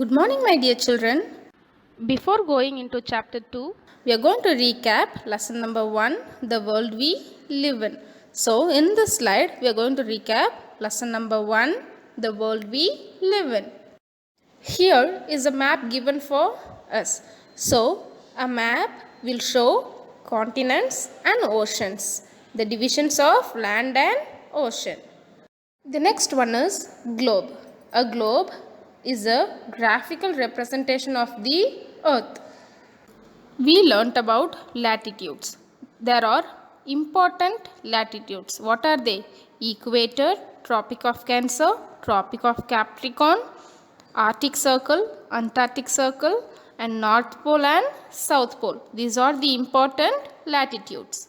Good morning, my dear children. Before going into chapter 2, We are going to recap lesson number 1, the world we live in. So, in this slide, we are going to recap lesson number 1, the world we live in. Here is a map given for us. So, a map will show continents and oceans, the divisions of land and ocean. The next one is globe. A globe is a graphical representation of the earth. We learnt about latitudes. There are important latitudes. What are they? Equator, Tropic of Cancer, Tropic of Capricorn, Arctic Circle, Antarctic Circle, and North Pole and South Pole. These are the important latitudes.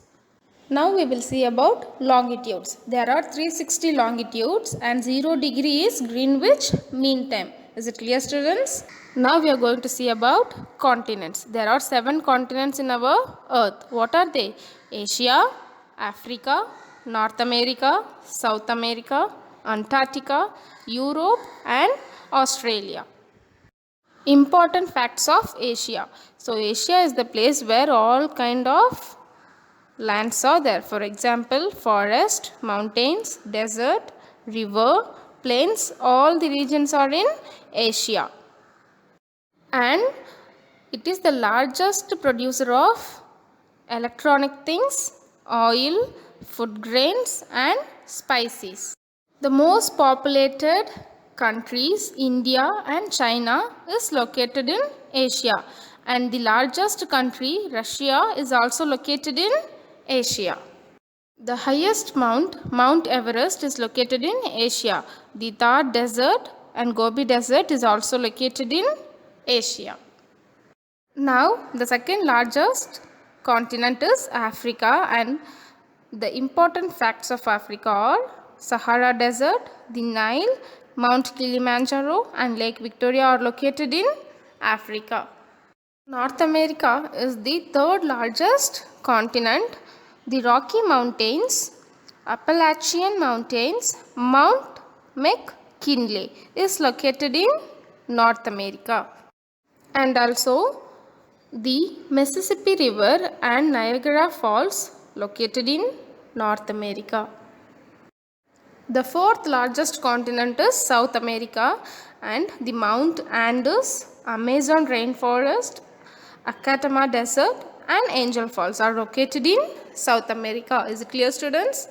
Now we will see about longitudes. There are 360 longitudes and 0 degree is Greenwich Mean Time. Is it clear, students? Now we are going to see about continents. There are 7 continents in our earth. What are they? Asia, Africa, North America, South America, Antarctica, Europe and Australia. Important facts of Asia. So Asia is the place where all kind of lands are there. For example, forest, mountains, desert, river, plains, all the regions are in Asia. And it is the largest producer of electronic things, oil, food grains and spices. The most populated countries, India and China, is located in Asia. And the largest country, Russia, is also located in Asia. The highest Mount Everest, is located in Asia. The Thar Desert and Gobi Desert is also located in Asia. Now, the second largest continent is Africa, and the important facts of Africa are Sahara Desert, the Nile, Mount Kilimanjaro and Lake Victoria are located in Africa. North America is the third largest continent. The Rocky Mountains, Appalachian Mountains, Mount McKinley is located in North America. And also the Mississippi River and Niagara Falls located in North America. The fourth largest continent is South America, and the Mount Andes, Amazon rainforest, Acatama Desert and Angel Falls are located in South America. Is it clear, students?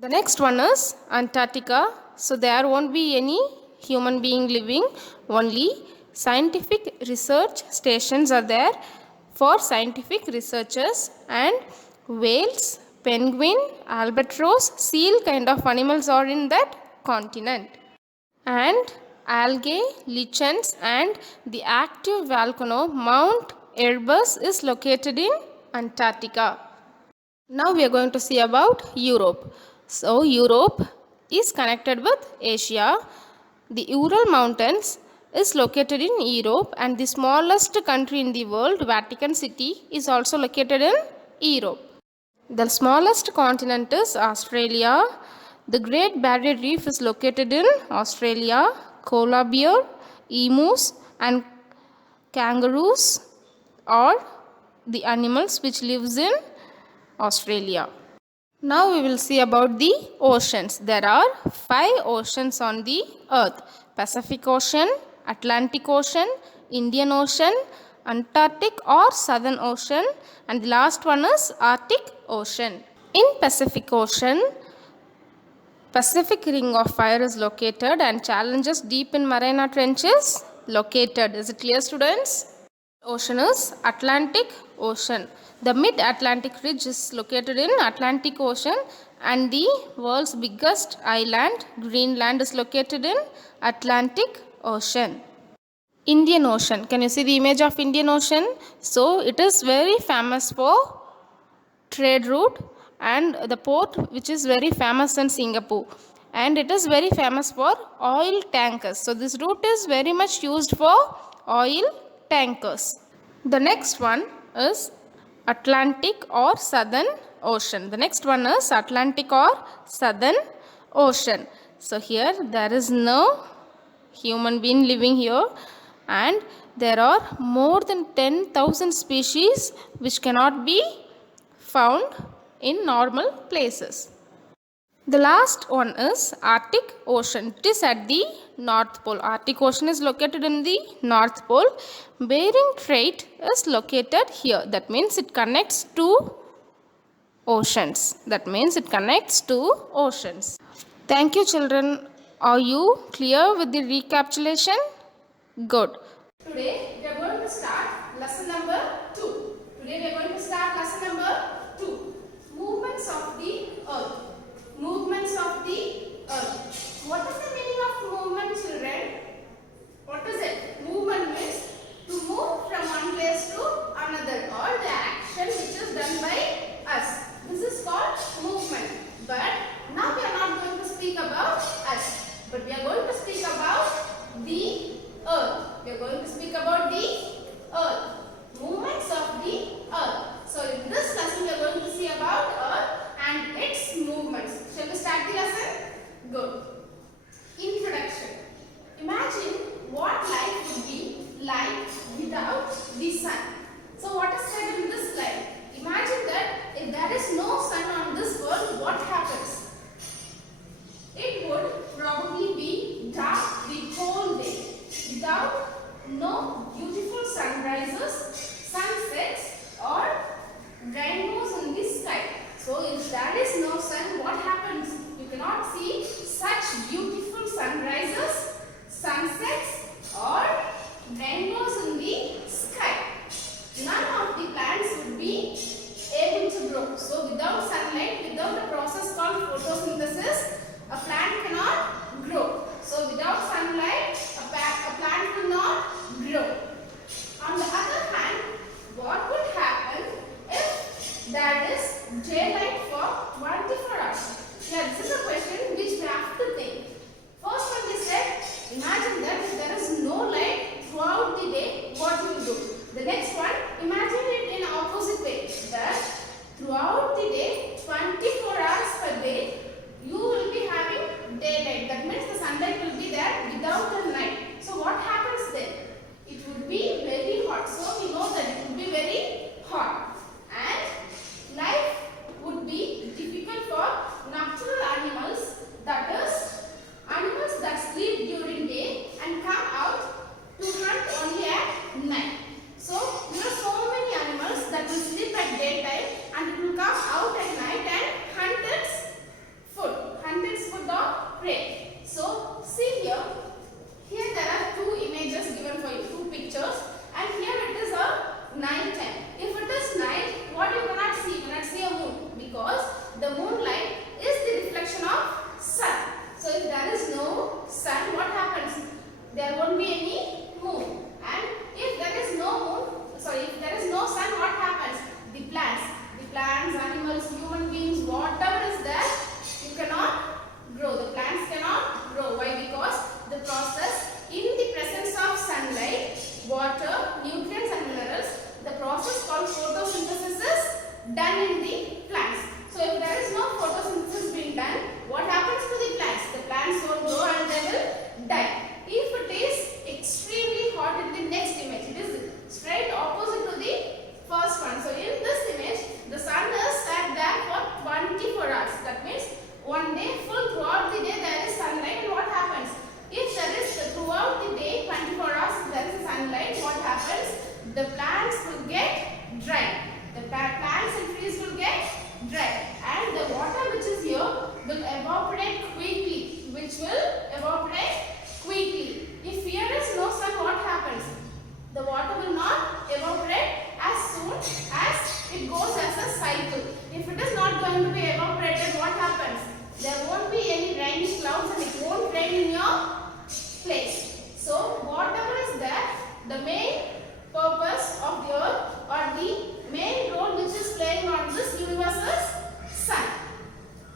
The next one is Antarctica. So there won't be any human being living, only scientific research stations are there for scientific researchers, and whales, penguin, albatross, seal kind of animals are in that continent. And algae, lichens and the active volcano Mount Erebus is located in Antarctica. Now we are going to see about Europe. So Europe is connected with Asia. The Ural Mountains is located in Europe, and the smallest country in the world, Vatican City, is also located in Europe. The smallest continent is Australia. The Great Barrier Reef is located in Australia. Koala bear, emus and kangaroos are the animals which lives in Australia. Now we will see about the oceans. There are 5 oceans on the earth: Pacific Ocean, Atlantic Ocean, Indian Ocean, Antarctic or Southern Ocean, and the last one is Arctic Ocean. In Pacific Ocean, Pacific Ring of Fire is located, and Challenges Deep in Mariana Trench is located. Is it clear, students? Ocean is Atlantic Ocean. The mid-Atlantic ridge is located in Atlantic Ocean, and the world's biggest island, Greenland, is located in Atlantic Ocean. Indian Ocean. Can you see the image of Indian Ocean? So it is very famous for trade route and the port which is very famous in Singapore, and it is very famous for oil tankers. So this route is very much used for oil tankers. The next one is Atlantic or Southern Ocean. The next one is Atlantic or Southern Ocean. So here there is no human being living here. and there are more than 10,000 species which cannot be found in normal places. The last one is Arctic Ocean. It is at the North Pole. Arctic Ocean is located in the North Pole. Bering Strait is located here. That means it connects two oceans. Thank you, children. Are you clear with the recapitulation? Good. Today we are going to start lesson number 2. Movements of the earth. What is the meaning of movement, children? What is it? Movement means to move from one place to another, or the action which is done by us. This is called movement. But now we are not going to speak about us, but we are going to speak about the earth. Movements of the earth. So in this lesson we are going to see about earth and its movements. Shall we start the lesson? Good. Introduction. Imagine what life would be like without the sun. So what is said in this slide? Imagine that if there is no sun on this world, what happens? It would probably be dark the whole day without no beautiful sunrises, sunsets or rainbows in the sky. So if there is no sun, what happens? You cannot see such beautiful sunrises, sunsets or rainbows in the sky. None of the plants would be able to grow. So without sunlight, without a process called photosynthesis, a plant cannot grow. So without sunlight, a plant will not grow. On the other hand, what would happen if there is daylight for 24 hours? Yeah, this is a question which we have to think. First one we said, imagine that if there is no light throughout the day, what you will do? The next one, imagine it in opposite way, that throughout the day, 24 hours per day, you will be having daylight. That means the sunlight will be there without the night. So what happens then? It would be very hot. So we know that it would be very hot. And life would be difficult for nocturnal animals, that is, animals that sleep during day and come out to hunt only at night. So there are so many animals that will sleep at daytime and it will come out at night and hunt its food or prey. So see here there are two images given for you, two pictures, and here it is a night time. If it is night, what you cannot see? You cannot see a moon, because the moonlight is the reflection of sun. So if there is no sun, what happens? There won't be any moon. And if there is no sun, what happens? The plants, animals, human beings, whatever is there, you cannot grow. The plants cannot grow. Why? Because the process in the presence of sunlight, water, nutrients and minerals, the process called photosynthesis is done in the plants. So if there is no photosynthesis being done, what happens to the plants? The plants won't grow and they will die. If it is extremely hot in the next image, it is straight opposite to the first one. So in this image, the sun is sat there for 24 hours. That means one day full throughout the day there is sunlight. And what happens? If there is throughout the day 24 hours there is sunlight, what happens? The plants will get dry. The plants and trees will get dry. And the water which is here will evaporate quickly. If here is no sun, what happens? The water will not evaporate as soon as it goes as a cycle. If it is not going to be evaporated, what happens? There won't be any rainy clouds and it won't rain in your place. So whatever is there, the main purpose of the earth or the main role which is playing on this universe is sun.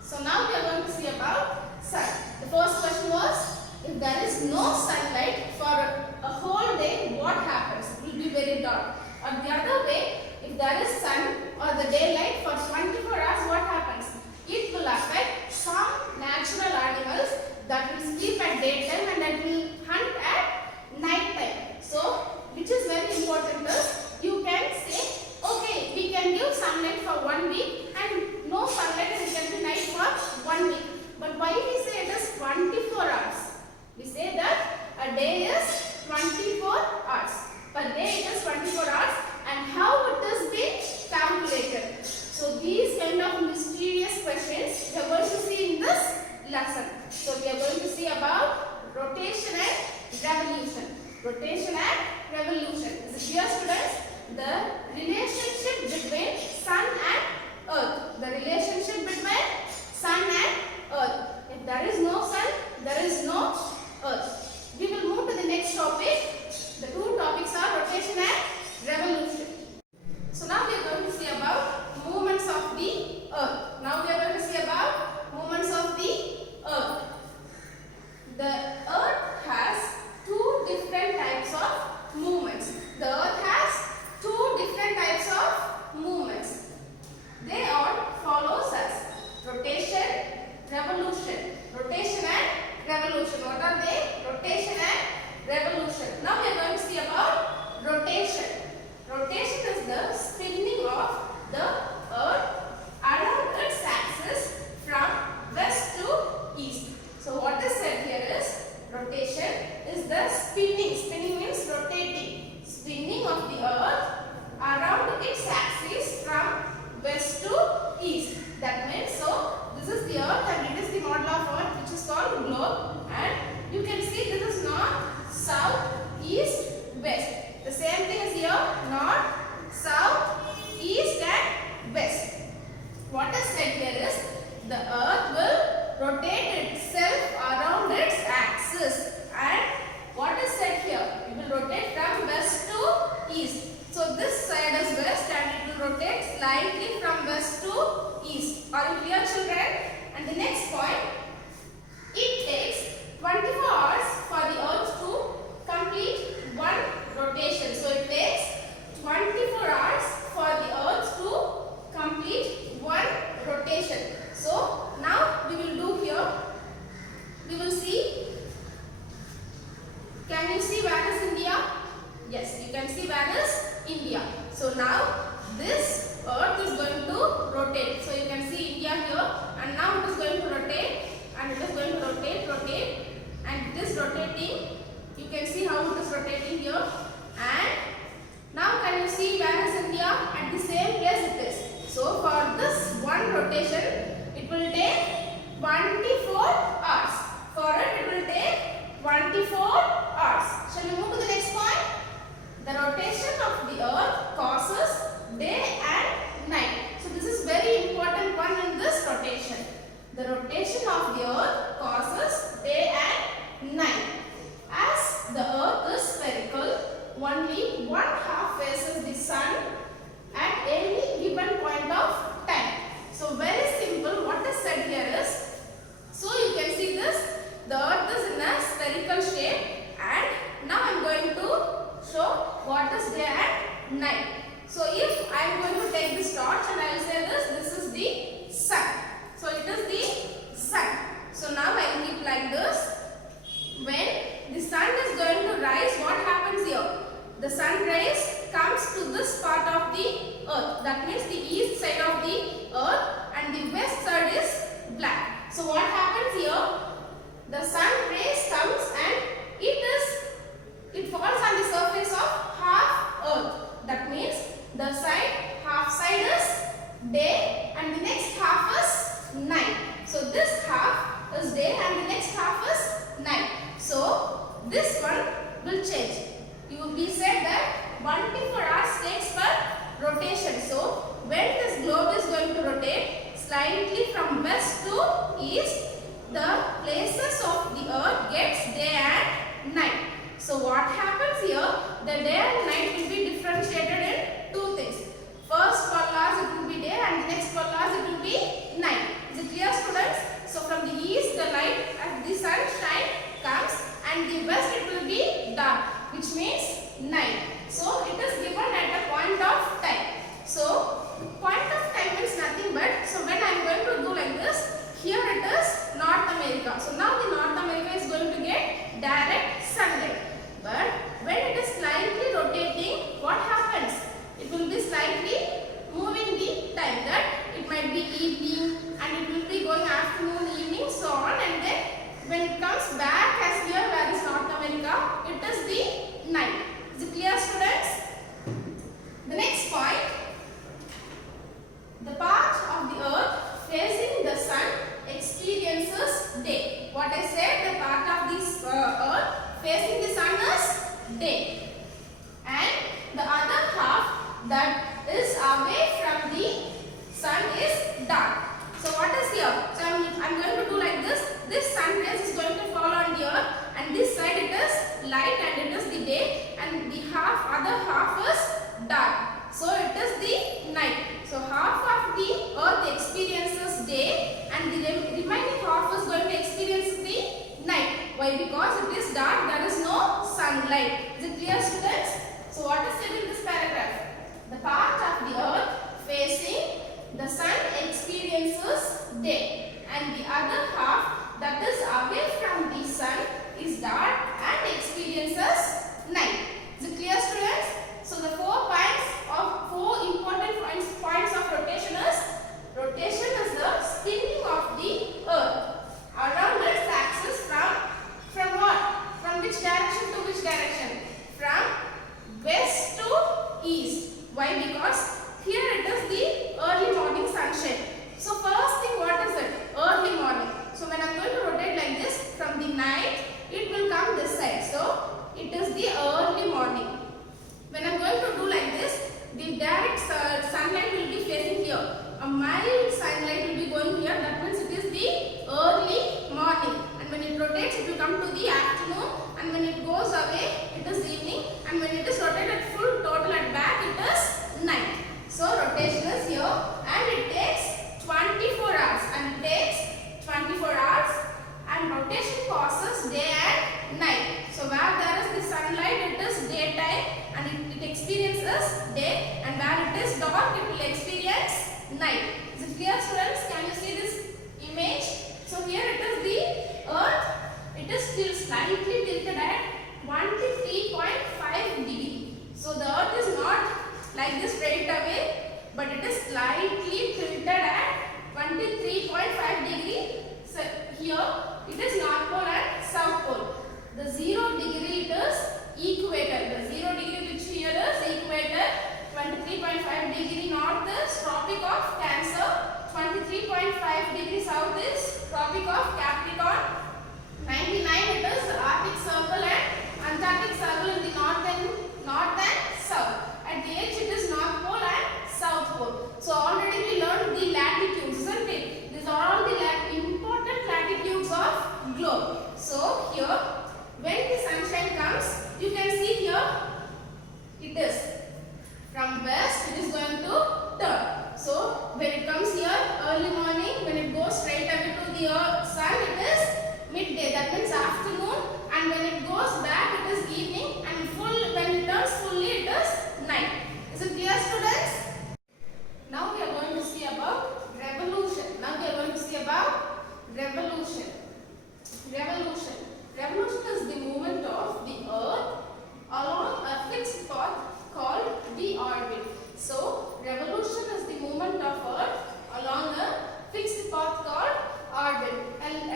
So now we are going to see about sun. The first question was, if there is no sunlight for a whole day, what happens? It will be very dark. Or the other way, if there is sun or the daylight for 24 hours, what happens? It will affect some natural animals that will sleep at daytime and that will hunt at night time. So rotation and revolution. Is it clear, students? The relationship between sun and earth. The relationship between sun and earth. If there is no sun, there is no earth. We will move to the next topic. The two topics are rotation and revolution. So now we are going to see about movements of the earth. Now we are going to see about movements of the earth. The earth has two different types of movements. The earth has two different types of movements. They all follows as rotation, revolution. Rotation and revolution. What are they? Rotation and revolution. Now we are going to see about rotation. Rotation is the spinning of the earth around its axis from west to east. So what is said here is rotation is the spinning. Spinning means rotating. Spinning of the earth around its axis from west to east. That means, so this is the earth and it is the model of earth which is called globe, and you can see this is north, south, east, west. The same thing is here, north, south, east and west. What is said here is the earth will rotate itself around its axis, and what is said here? It will rotate from west to east. So this side is west and it will rotate slightly from west to east. Are you clear, children? And the next point, it takes 24 hours for the earth to complete one rotation. So it takes 24 hours for the earth to complete one rotation. So now we will do here, we will see, can you see where is India? Yes, you can see where is India. So now this earth is going to rotate. So you can see India here, and now it is going to rotate, and it is going to rotate, and this rotating, you can see how it is rotating here. And now can you see where is India? At the same place it is. So for this one rotation, it will take 24 hours. For it will take 24 hours. Shall we move to the next point? The rotation of the earth causes day and night. So this is very important one in this rotation. The rotation of the earth causes day and night. As the earth is spherical, only one half faces the sun at any given point of time. So very simple, what is said here is, so you can see this, the earth is in a spherical shape, and now I am going to show what is day and night. So if I am going to take this torch and I will say this is the sun. So it is the sun. So now I will keep like this. When the sun is going to rise, what happens here? The sun rays comes to this part of the earth. That means the east side of the earth, and the west side is black. So what happens here? The sun rays comes and it falls on the surface of half earth. That means the half side is day and the next half is night. So this half is day and the next half is night. So this one will change. You will be said that 24 hours takes per rotation. So when this globe is going to rotate slightly from west to east, the places of the earth gets day and night. So what happens here? The day and night will be differentiated in two things. First 12 hours it will be day and the next 12 hours it will be night. Is it clear, students? So from the east the light as the sunshine comes, and the west it will be dark, which means night. So it is given at a point of time. So point of time means nothing but, so when I am going to do like this, here it is North America. So now the North America is going to get direct sunlight. But when it and the other half that is away from the sun is dark. So what is here? So I'm going to do like this. This sun rays is going to fall on the earth, and this side it is light and it is the day, and the other half is dark. So it is the night. So half of the earth experiences day and the remaining half is going to experience the night. Why? Because it is dark, there is no sunlight. Is it clear, students? So what is said in this paragraph? The part of the earth facing the sun experiences day, and the other half that is away from the sun is dark and experiences night. Is it clear, students? So the four important points of rotation is the spinning of the earth around its axis from what? From which direction to which direction? From west to east. Why? Because here it is the early morning sunshine. So first thing, what is it? Early morning. So when I'm going to rotate like this, from the night it will come this side. So it is the early morning. When I'm going to do like this, the direct sunlight will be facing here. A mild sunlight will be going here. That means it is the early morning. And when it rotates, it will come to the afternoon. And when it goes away, it is evening. And when it is rotated full total at back, it is night. So rotation is here, and it takes 24 hours. And it takes 24 hours. And rotation causes day and night. So where there is the sunlight, it is daytime, and it experiences day, and where it is dark, it will experience night. Is it clear, students? Can you see this image? So here it is the earth. It is still slightly tilted at 23.5 degree. So the earth is not like this straight away, but it is slightly tilted at 23.5 degree. So here it is North Pole and South Pole. The 0 degree it is equator. The 0 degree which here is equator. 23.5 degree north is Tropic of Cancer. 23.5 degree south is Tropic of Capricorn. 99 it is Arctic Circle and Antarctic Circle in the north and south. At the edge it is North Pole and South Pole. So already we learned the latitudes, isn't it? These are all the important latitudes of globe. So here, when the sunshine comes, you can see here it is from west, it is going to turn. So when it comes here early morning, when it goes straight away to the sun, it is midday. That means afternoon. And when it goes back, it is evening. And when it turns fully, it is night. Is it clear, students? Now we are going to see about revolution. Revolution is the movement of the earth along a fixed path called the orbit. So revolution is the movement of earth along a fixed path called orbit. And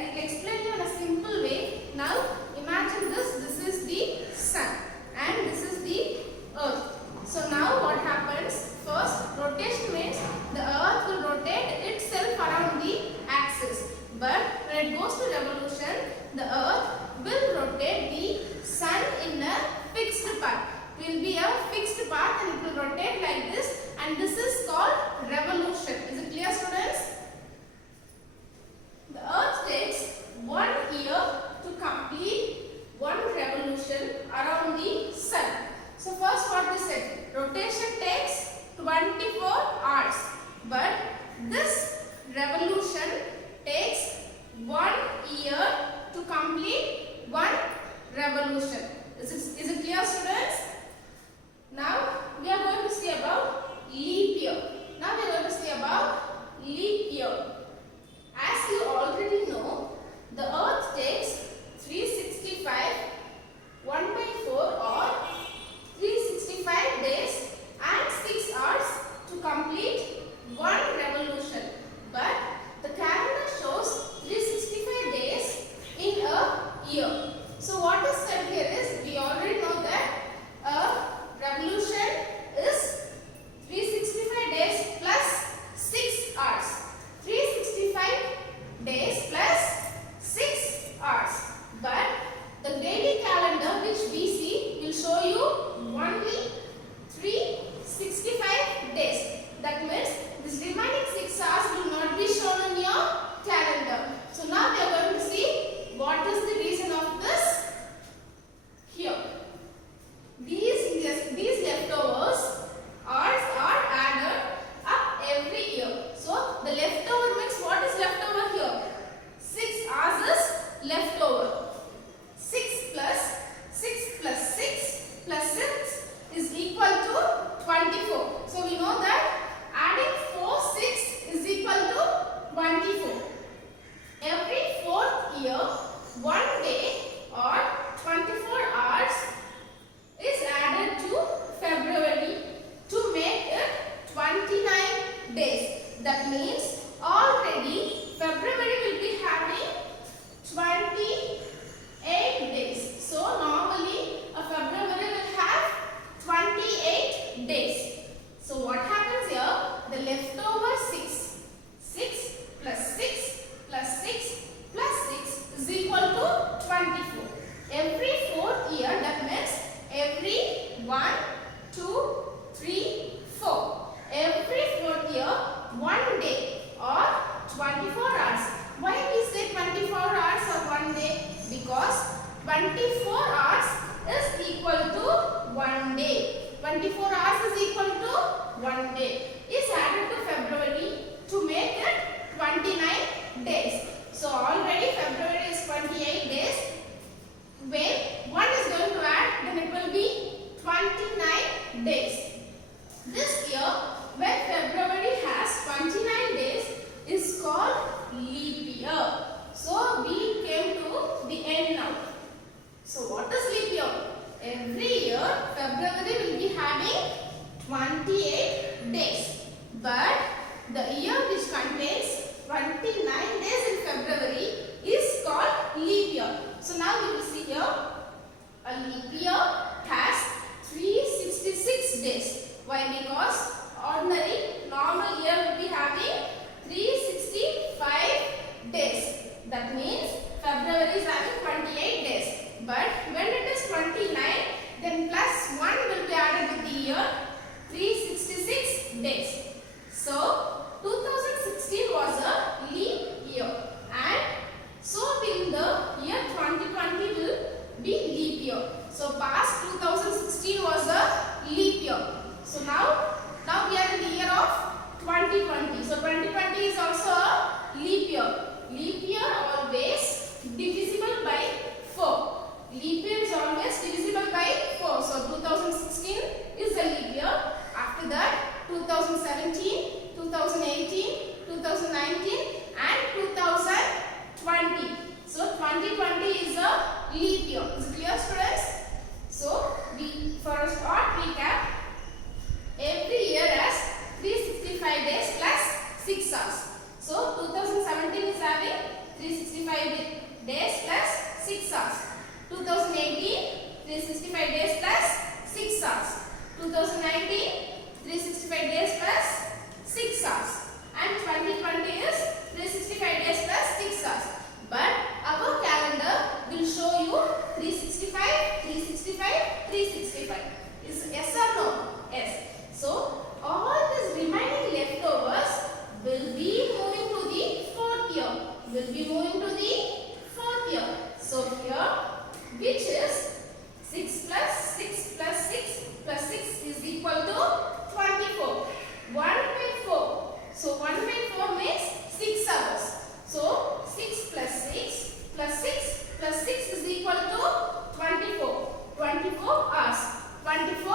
1, 2, 3, 4. Every fourth year, 1 day or 24 hours. Why we say 24 hours or 1 day? Because 24 hours is equal to 1 day. 24 hours is equal to 1 day. Is added to February to make it 29 days. So already February is 28 days. When 1 is going to add, then it will be 29 days. This year, when February has 29 days, is called leap year. So we came to the end now. So what is leap year? Every year, February will be having 28 days. But the year which contains 29 days in February is called leap year. So now we will see here, a leap year has 366 days. Why? Because ordinary normal year will be having 365 days. That means February is having 28 days. But when it is 29, then plus 1 will be added with the year, 366 days. So 2016 was a leap year, and so in the year 2020 will be leap year. So past 2016 was a leap year. So now we are in the year of 2020. So 2020 is also a leap year. Leap year always divisible by 4. Leap year is always divisible by 4. So 2016 is a leap year. After that 2017, 2018, 2019 and 2020. So 2020 is a leap year. Is it clear, students? So we first recap. Every year has 365 days plus 6 hours. So 2017 is having 365 days plus 6 hours. 2018 365 days plus 6 hours. 2019 365 days plus 6 hours. And 2020 is 365 days plus 6 hours. But our calendar will show you 365, 365, 365. Is yes or no? Yes. So all these remaining leftovers will be moving to the 4th year. Will be moving to the 4th year. So here, which is 6 plus 6 plus 6 plus 6 is equal to 24. 1 by 4. So 1 by 4 means 6 hours. So 6 plus 6 plus 6 plus 6 is equal to 24. 24 hours. 24